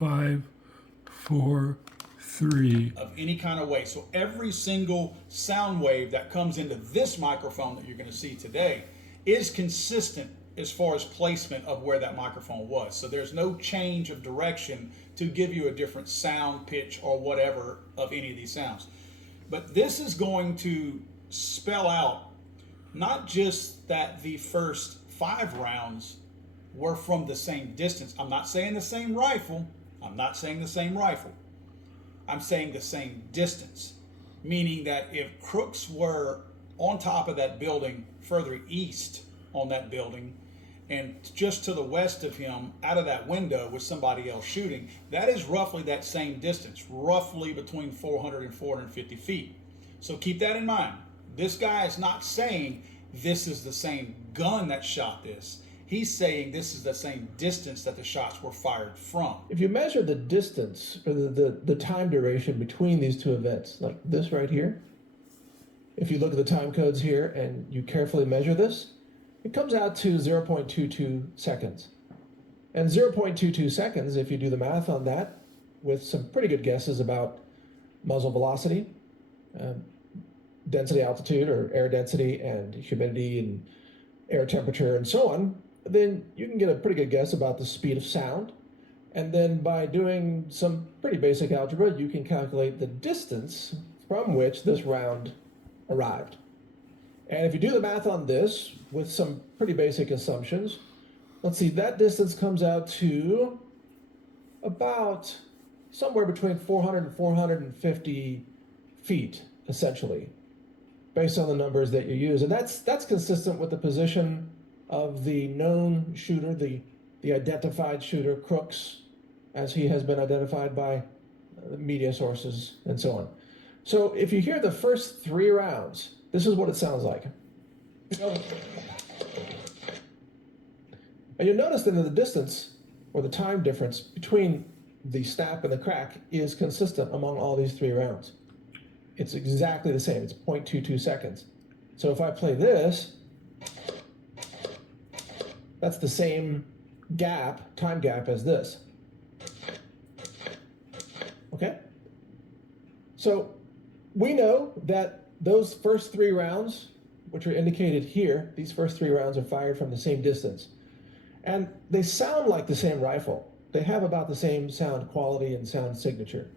5, 4, 3. Of any kind of wave. So every single sound wave that comes into this microphone that you're going to see today is consistent as far as placement of where that microphone was. So there's no change of direction to give you a different sound, pitch, or whatever of any of these sounds. But this is going to spell out not just that the first 5 rounds were from the same distance. I'm not saying the same rifle. I'm not saying the same rifle. I'm saying the same distance. Meaning that if Crooks were on top of that building further east on that building, and just to the west of him out of that window was somebody else shooting, that is roughly that same distance, roughly between 400 and 450 feet. So keep that in mind. This guy is not saying this is the same gun that shot this. He's saying this is the same distance that the shots were fired from. If you measure the distance or the time duration between these two events, like this right here, if you look at the time codes here and you carefully measure this, it comes out to 0.22 seconds. And 0.22 seconds, if you do the math on that, with some pretty good guesses about muzzle velocity, density altitude or air density and humidity and air temperature and so on, then you can get a pretty good guess about the speed of sound. And then by doing some pretty basic algebra, you can calculate the distance from which this round arrived. And if you do the math on this with some pretty basic assumptions, let's see, that distance comes out to about somewhere between 400 and 450 feet, essentially, based on the numbers that you use. And that's consistent with the position of the known shooter, the identified shooter, Crooks, as he has been identified by media sources and so on. So if you hear the first 3 rounds, this is what it sounds like. And you'll notice that the distance or the time difference between the snap and the crack is consistent among all these 3 rounds. It's exactly the same. It's 0.22 seconds. So if I play this, that's the same time gap as this. Okay? So we know that those first 3 rounds, which are indicated here, these first 3 rounds are fired from the same distance. And they sound like the same rifle. They have about the same sound quality and sound signature.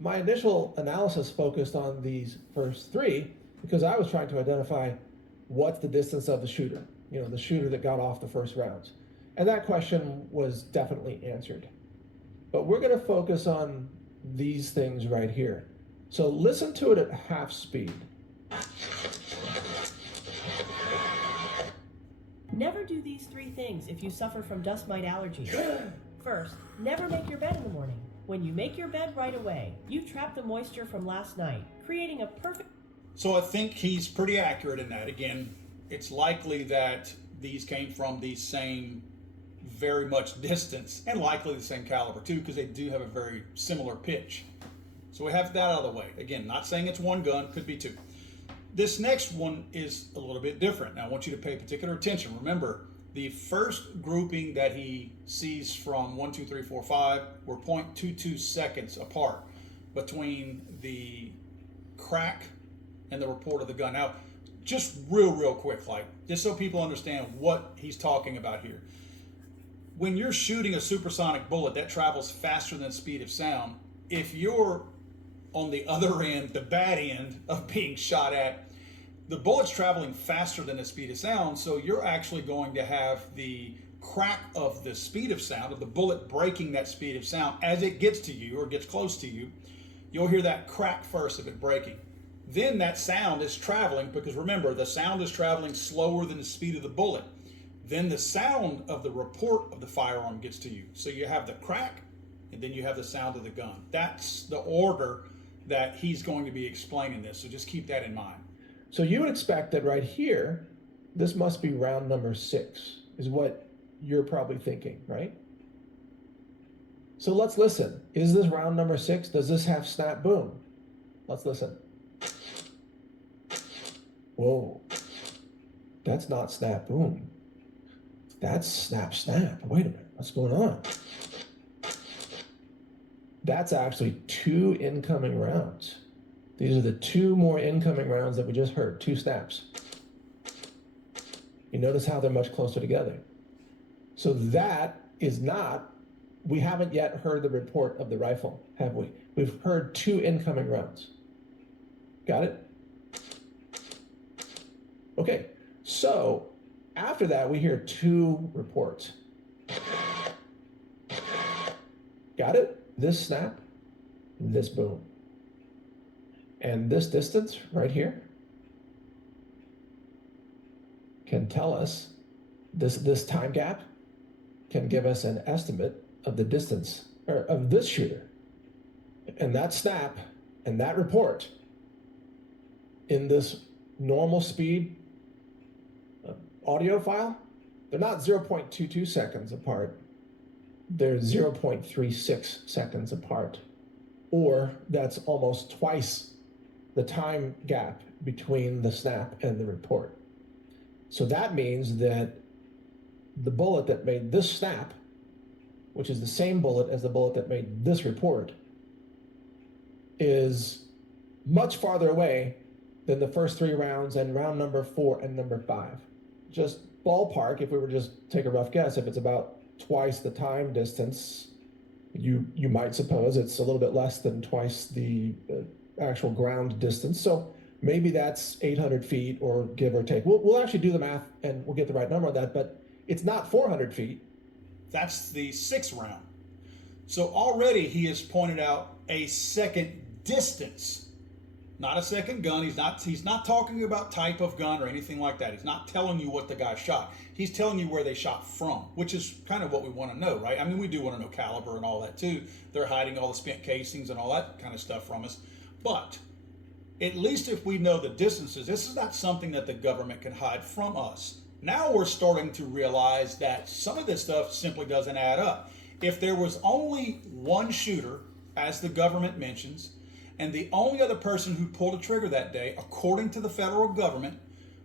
My initial analysis focused on these first 3 because I was trying to identify what's the distance of the shooter, the shooter that got off the first rounds. And that question was definitely answered. But we're going to focus on these things right here. So listen to it at half speed. Never do these 3 things if you suffer from dust mite allergies. First, never make your bed in the morning. When you make your bed right away, you trap the moisture from last night, creating a perfect... So I think he's pretty accurate in that. Again, it's likely that these came from the same very much distance and likely the same caliber too, because they do have a very similar pitch. So we have that out of the way. Again, not saying it's one gun, could be 2. This next one is a little bit different. Now I want you to pay particular attention. Remember, the first grouping that he sees from 1, 2, 3, 4, 5 were 0.22 seconds apart between the crack and the report of the gun. Now, just real quick, just so people understand what he's talking about here. When you're shooting a supersonic bullet that travels faster than the speed of sound, if you're on the other end, the bad end of being shot at, the bullet's traveling faster than the speed of sound, so you're actually going to have the crack of the speed of sound, of the bullet breaking that speed of sound as it gets to you or gets close to you. You'll hear that crack first of it breaking. Then that sound is traveling, because remember, the sound is traveling slower than the speed of the bullet. Then the sound of the report of the firearm gets to you. So you have the crack, and then you have the sound of the gun. That's the order that he's going to be explaining this, so just keep that in mind. So you would expect that right here, this must be round number 6, is what you're probably thinking, right? So let's listen. Is this round number 6? Does this have snap boom? Let's listen. Whoa, that's not snap boom. That's snap snap. Wait a minute, what's going on? That's actually 2 incoming rounds. These are the 2 more incoming rounds that we just heard, 2 snaps. You notice how they're much closer together. So that is not, we haven't yet heard the report of the rifle, have we? We've heard 2 incoming rounds. Got it? Okay, so after that, we hear 2 reports. Got it? This snap, this boom. And this distance right here can tell us, this time gap can give us an estimate of the distance or of this shooter. And that snap and that report in this normal speed audio file, they're not 0.22 seconds apart. They're 0.36 seconds apart. Or that's almost twice the time gap between the snap and the report. So that means that the bullet that made this snap, which is the same bullet as the bullet that made this report, is much farther away than the first 3 rounds and round number 4 and number 5. Just ballpark, if we were just take a rough guess, if it's about twice the time distance, you might suppose it's a little bit less than twice the actual ground distance. So maybe that's 800 feet or give or take. We'll actually do the math and we'll get the right number on that, but it's not 400 feet. That's the 6th round. So already he has pointed out a second distance, not a second gun. He's not talking about type of gun or anything like that. He's not telling you what the guy shot. He's telling you where they shot from, which is kind of what we want to know, right? I mean, we do want to know caliber and all that too. They're hiding all the spent casings and all that kind of stuff from us. But at least if we know the distances, this is not something that the government can hide from us. Now we're starting to realize that some of this stuff simply doesn't add up. If there was only one shooter, as the government mentions, and the only other person who pulled a trigger that day, according to the federal government,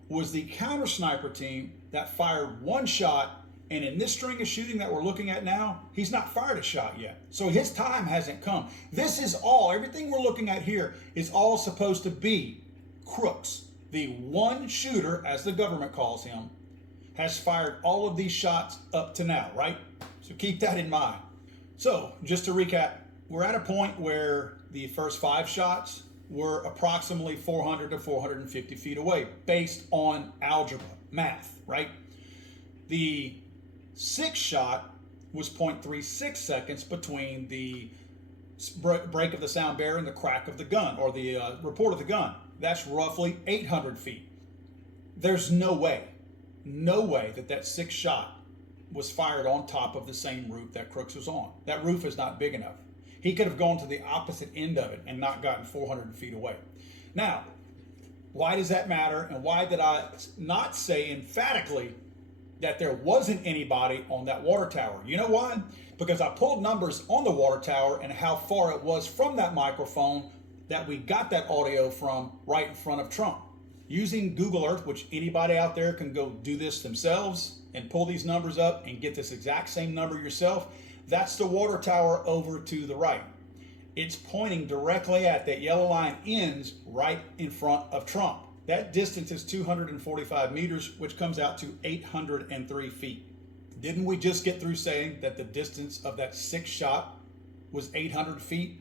was the counter sniper team that fired 1 shot, and in this string of shooting that we're looking at now, he's not fired a shot yet. So his time hasn't come. This is all, everything we're looking at here is all supposed to be crooks. The one shooter, as the government calls him, has fired all of these shots up to now, right? So keep that in mind. So just to recap, we're at a point where the first 5 shots were approximately 400 to 450 feet away based on algebra, math, right? The 6th shot was 0.36 seconds between the break of the sound barrier and the crack of the gun, or the report of the gun. That's roughly 800 feet. There's no way that 6th shot was fired on top of the same roof that Crooks was on. That roof is not big enough. He could have gone to the opposite end of it and not gotten 400 feet away. Now, why does that matter? And why did I not say emphatically that there wasn't anybody on that water tower? You know why? Because I pulled numbers on the water tower and how far it was from that microphone that we got that audio from right in front of Trump. Using Google Earth, which anybody out there can go do this themselves and pull these numbers up and get this exact same number yourself. That's the water tower over to the right. It's pointing directly at that yellow line, ends right in front of Trump. That distance is 245 meters, which comes out to 803 feet. Didn't we just get through saying that the distance of that 6th shot was 800 feet?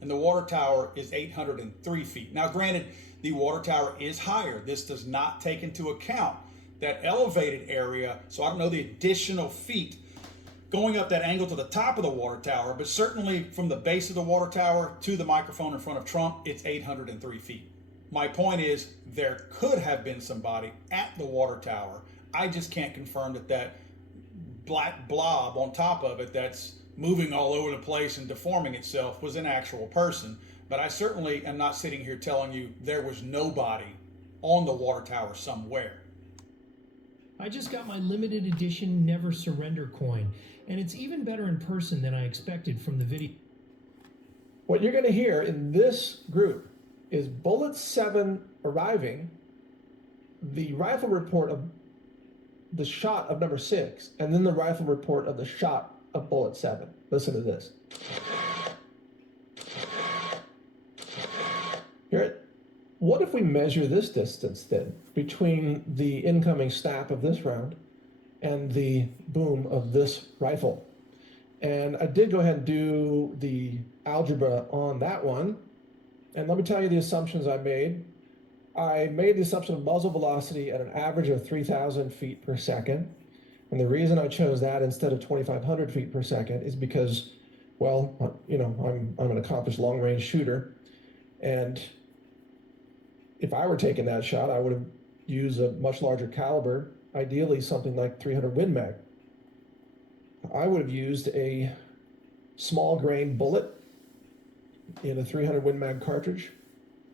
And the water tower is 803 feet. Now, granted, the water tower is higher. This does not take into account that elevated area, so I don't know the additional feet going up that angle to the top of the water tower, but certainly from the base of the water tower to the microphone in front of Trump, it's 803 feet. My point is, there could have been somebody at the water tower. I just can't confirm that black blob on top of it that's moving all over the place and deforming itself was an actual person. But I certainly am not sitting here telling you there was nobody on the water tower somewhere. I just got my limited edition Never Surrender coin, and it's even better in person than I expected from the video. What you're going to hear in this group is bullet 7 arriving, the rifle report of the shot of number 6, and then the rifle report of the shot of bullet 7. Listen to this. what if we measure this distance then between the incoming snap of this round and the boom of this rifle? And I did go ahead and do the algebra on that one. And let me tell you the assumptions I made. I made the assumption of muzzle velocity at an average of 3,000 feet per second. And the reason I chose that instead of 2,500 feet per second is because, well, you know, I'm an accomplished long-range shooter. And if I were taking that shot, I would have used a much larger caliber, ideally something like 300 Win Mag. I would have used a small grain bullet in a 300 Win Mag cartridge.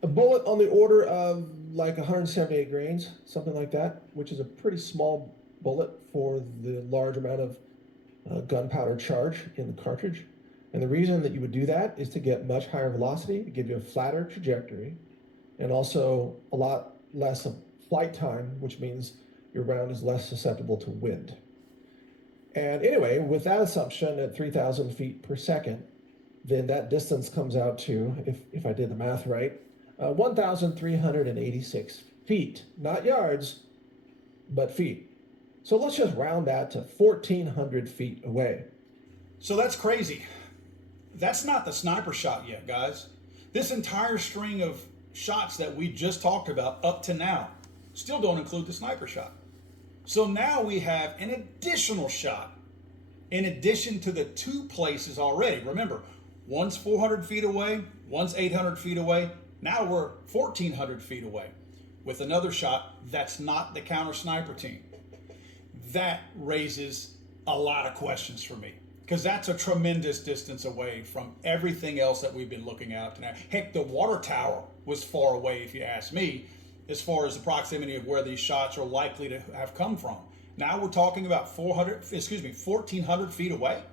A bullet on the order of like 178 grains, something like that, which is a pretty small bullet for the large amount of gunpowder charge in the cartridge. And the reason that you would do that is to get much higher velocity, to give you a flatter trajectory, and also a lot less of flight time, which means your round is less susceptible to wind. And anyway, with that assumption at 3,000 feet per second, then that distance comes out to, if I did the math right, 1,386 feet, not yards, but feet. So let's just round that to 1,400 feet away. So that's crazy. That's not the sniper shot yet, guys. This entire string of shots that we just talked about up to now still don't include the sniper shot. So now we have an additional shot in addition to the two places already. Remember, one's 400 feet away, one's 800 feet away. Now we're 1,400 feet away with another shot that's not the counter sniper team. That raises a lot of questions for me because that's a tremendous distance away from everything else that we've been looking at up to now. Heck, the water tower was far away, if you ask me, as far as the proximity of where these shots are likely to have come from. Now we're talking about 1,400 feet away.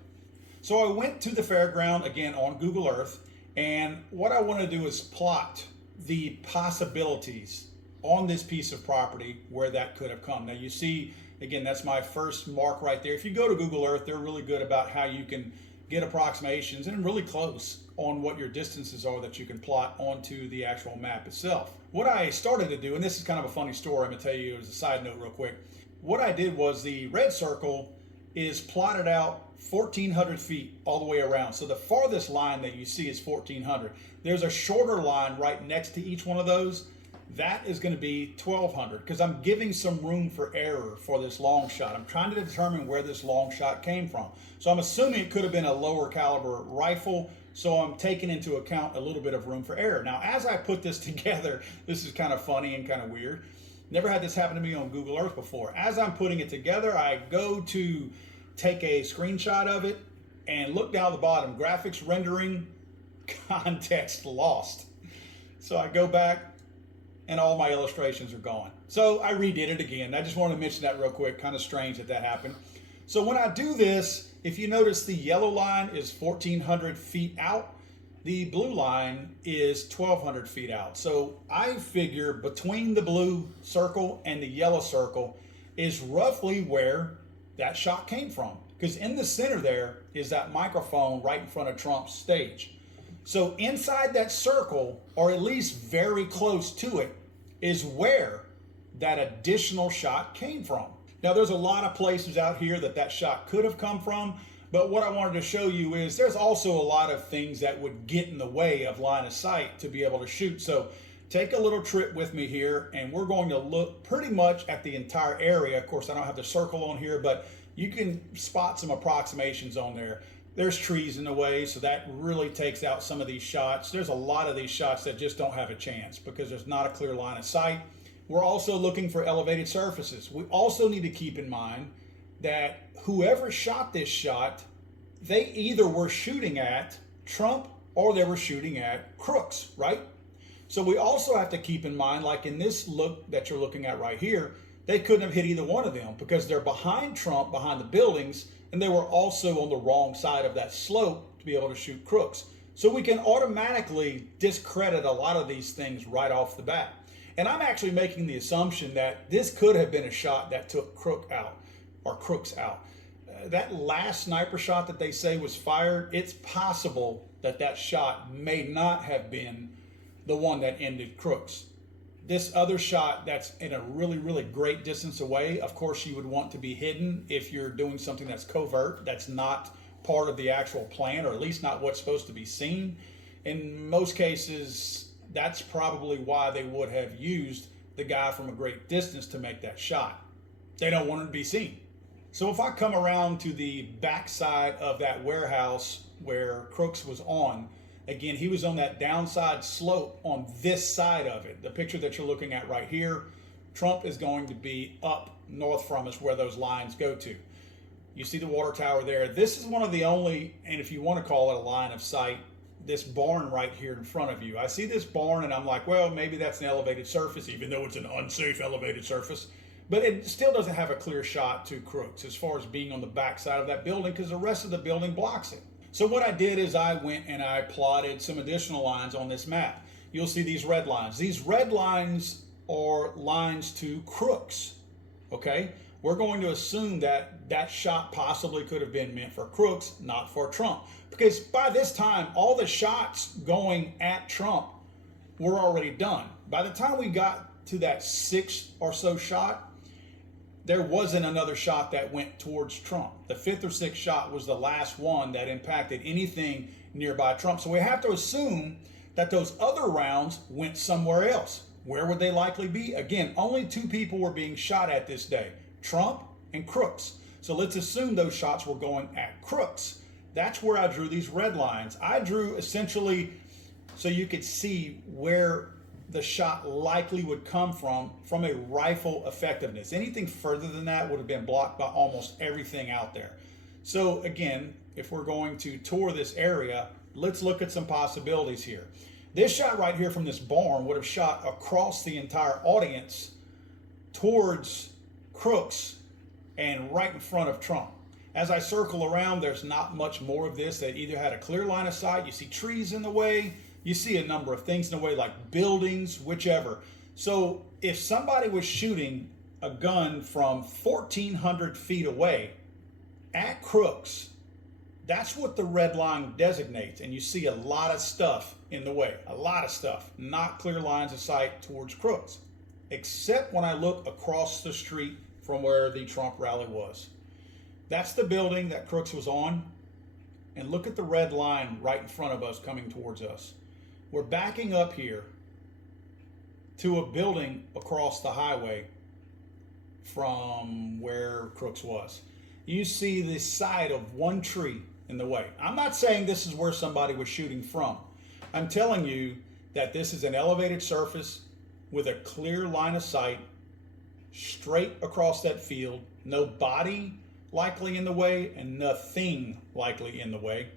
So I went to the fairground again on Google Earth, and what I want to do is plot the possibilities on this piece of property where that could have come. Now you see, again, that's my first mark right there. If you go to Google Earth, they're really good about how you can get approximations and really close on what your distances are that you can plot onto the actual map itself. What I started to do, and this is kind of a funny story, I'm going to tell you as a side note real quick. What I did was the red circle is plotted out 1,400 feet all the way around. So the farthest line that you see is 1,400. There's a shorter line right next to each one of those. That is going to be 1,200 because I'm giving some room for error for this long shot. I'm trying to determine where this long shot came from. So I'm assuming it could have been a lower caliber rifle. So I'm taking into account a little bit of room for error. Now, as I put this together, this is kind of funny and kind of weird. Never had this happen to me on Google Earth before. As I'm putting it together, I go to take a screenshot of it and look down the bottom, graphics rendering, context lost. So I go back and all my illustrations are gone. So I redid it again. I just wanted to mention that real quick. Kind of strange that that happened. So when I do this, if you notice the yellow line is 1,400 feet out, the blue line is 1,200 feet out. So I figure between the blue circle and the yellow circle is roughly where that shot came from. Because in the center there is that microphone right in front of Trump's stage. So inside that circle, or at least very close to it, is where that additional shot came from. Now there's a lot of places out here that that shot could have come from, but what I wanted to show you is there's also a lot of things that would get in the way of line of sight to be able to shoot. So take a little trip with me here, and we're going to look pretty much at the entire area. Of course, I don't have the circle on here, but you can spot some approximations on there. There's trees in the way, so that really takes out some of these shots. There's a lot of these shots that just don't have a chance because there's not a clear line of sight. We're also looking for elevated surfaces. We also need to keep in mind that whoever shot this shot, they either were shooting at Trump or they were shooting at crooks, right? So we also have to keep in mind, like in this look that you're looking at right here, they couldn't have hit either one of them because they're behind Trump, behind the buildings, and they were also on the wrong side of that slope to be able to shoot crooks. So we can automatically discredit a lot of these things right off the bat. And I'm actually making the assumption that this could have been a shot that took Crook out or crooks out. That last sniper shot that they say was fired, it's possible that that shot may not have been the one that ended Crooks. This other shot that's in a really, really great distance away, of course you would want to be hidden if you're doing something that's covert, that's not part of the actual plan, or at least not what's supposed to be seen. In most cases, that's probably why they would have used the guy from a great distance to make that shot. They don't want him to be seen. So if I come around to the backside of that warehouse where Crooks was on, again, he was on that downside slope on this side of it. The picture that you're looking at right here, Trump is going to be up north from us where those lines go to. You see the water tower there. This is one of the only, and if you want to call it a line of sight, this barn right here in front of you. I see this barn and I'm like, well, maybe that's an elevated surface, even though it's an unsafe elevated surface. But it still doesn't have a clear shot to Crooks as far as being on the backside of that building, because the rest of the building blocks it. So what I did is I went and I plotted some additional lines on this map. You'll see these red lines. These red lines are lines to Crooks, okay? We're going to assume that that shot possibly could have been meant for Crooks, not for Trump. Because by this time, all the shots going at Trump were already done. By the time we got to that 6th or so shot, there wasn't another shot that went towards Trump. The 5th or 6th shot was the last one that impacted anything nearby Trump. So we have to assume that those other rounds went somewhere else. Where would they likely be? Again, only 2 people were being shot at this day, Trump and Crooks. So let's assume those shots were going at Crooks. That's where I drew these red lines. I drew essentially so you could see where the shot likely would come from a rifle effectiveness. Anything further than that would have been blocked by almost everything out there. So again, if we're going to tour this area, let's look at some possibilities here. This shot right here from this barn would have shot across the entire audience towards Crooks and right in front of Trump. As I circle around, there's not much more of this. That either had a clear line of sight, you see trees in the way, you see a number of things in the way like buildings, whichever. So if somebody was shooting a gun from 1,400 feet away at Crooks, that's what the red line designates. And you see a lot of stuff in the way, a lot of stuff, not clear lines of sight towards Crooks, except when I look across the street from where the Trump rally was. That's the building that Crooks was on. And look at the red line right in front of us coming towards us. We're backing up here to a building across the highway from where Crooks was. You see the side of one tree in the way. I'm not saying this is where somebody was shooting from. I'm telling you that this is an elevated surface with a clear line of sight straight across that field. No body likely in the way and nothing likely in the way.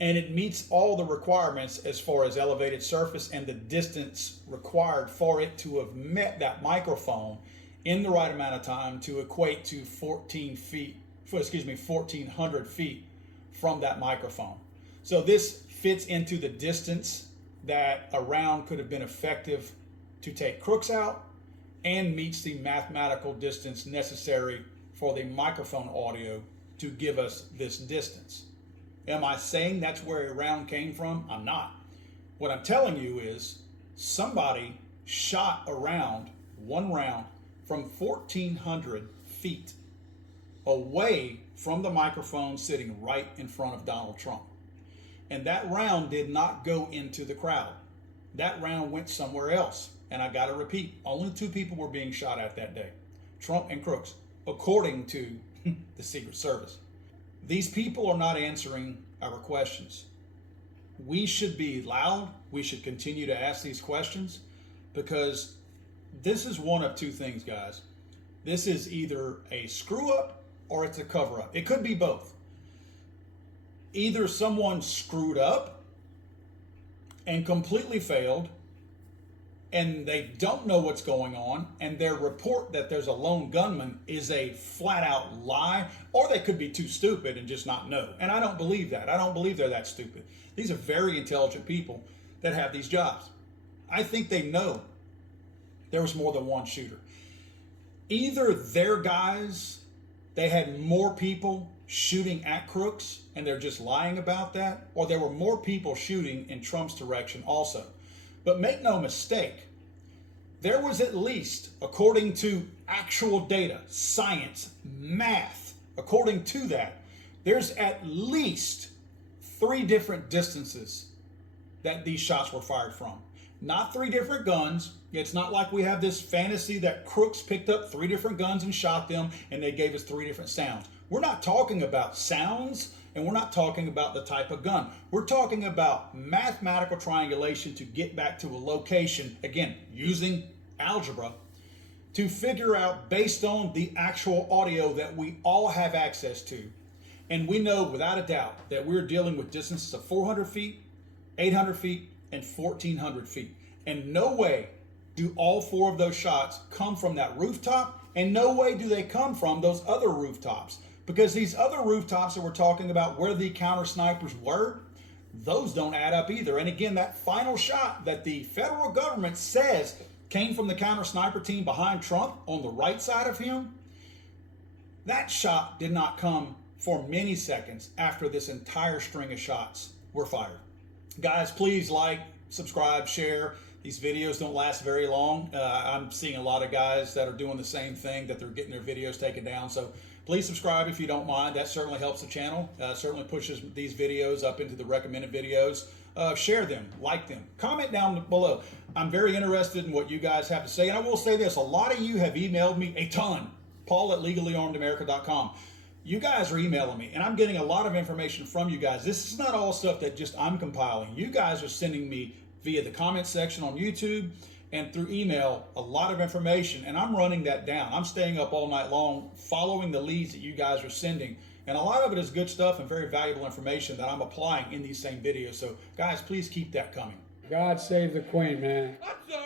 And it meets all the requirements as far as elevated surface and the distance required for it to have met that microphone in the right amount of time to equate to 1,400 feet from that microphone. So this fits into the distance that a round could have been effective to take Crooks out and meets the mathematical distance necessary for the microphone audio to give us this distance. Am I saying that's where a round came from? I'm not. What I'm telling you is somebody shot a round, one round, from 1,400 feet away from the microphone sitting right in front of Donald Trump. And that round did not go into the crowd. That round went somewhere else. And I got to repeat, only 2 people were being shot at that day, Trump and Crooks, according to the Secret Service. These people are not answering our questions. We should be loud. We should continue to ask these questions, because this is one of 2 things, guys. This is either a screw up or it's a cover up. It could be both. Either someone screwed up and completely failed, and they don't know what's going on, and their report that there's a lone gunman is a flat out lie, or they could be too stupid and just not know. And I don't believe that. I don't believe they're that stupid. These are very intelligent people that have these jobs. I think they know there was more than one shooter. Either their guys, they had more people shooting at Crooks and they're just lying about that, or there were more people shooting in Trump's direction also. But make no mistake, there was at least, according to actual data, science, math, according to that, there's at least 3 different distances that these shots were fired from. Not 3 different guns. It's not like we have this fantasy that crooks picked up 3 different guns and shot them and they gave us 3 different sounds. We're not talking about sounds, and we're not talking about the type of gun. We're talking about mathematical triangulation to get back to a location, again, using algebra, to figure out based on the actual audio that we all have access to. And we know without a doubt that we're dealing with distances of 400 feet, 800 feet, and 1,400 feet. And no way do all 4 of those shots come from that rooftop, and no way do they come from those other rooftops. Because these other rooftops that we're talking about where the counter snipers were, those don't add up either. And again, that final shot that the federal government says came from the counter sniper team behind Trump on the right side of him, that shot did not come for many seconds after this entire string of shots were fired. Guys, please like, subscribe, share. These videos don't last very long. I'm seeing a lot of guys that are doing the same thing, that they're getting their videos taken down. So please subscribe if you don't mind. That certainly helps the channel. Certainly pushes these videos up into the recommended videos. Share them, like them, comment down below. I'm very interested in what you guys have to say. And I will say this, a lot of you have emailed me a ton, paul@legallyarmedamerica.com. You guys are emailing me, and I'm getting a lot of information from you guys. This is not all stuff that just I'm compiling. You guys are sending me via the comment section on YouTube and through email a lot of information, and I'm running that down. I'm staying up all night long following the leads that you guys are sending, and a lot of it is good stuff and very valuable information that I'm applying in these same videos. So guys, please keep that coming. God save the Queen, man. What's up?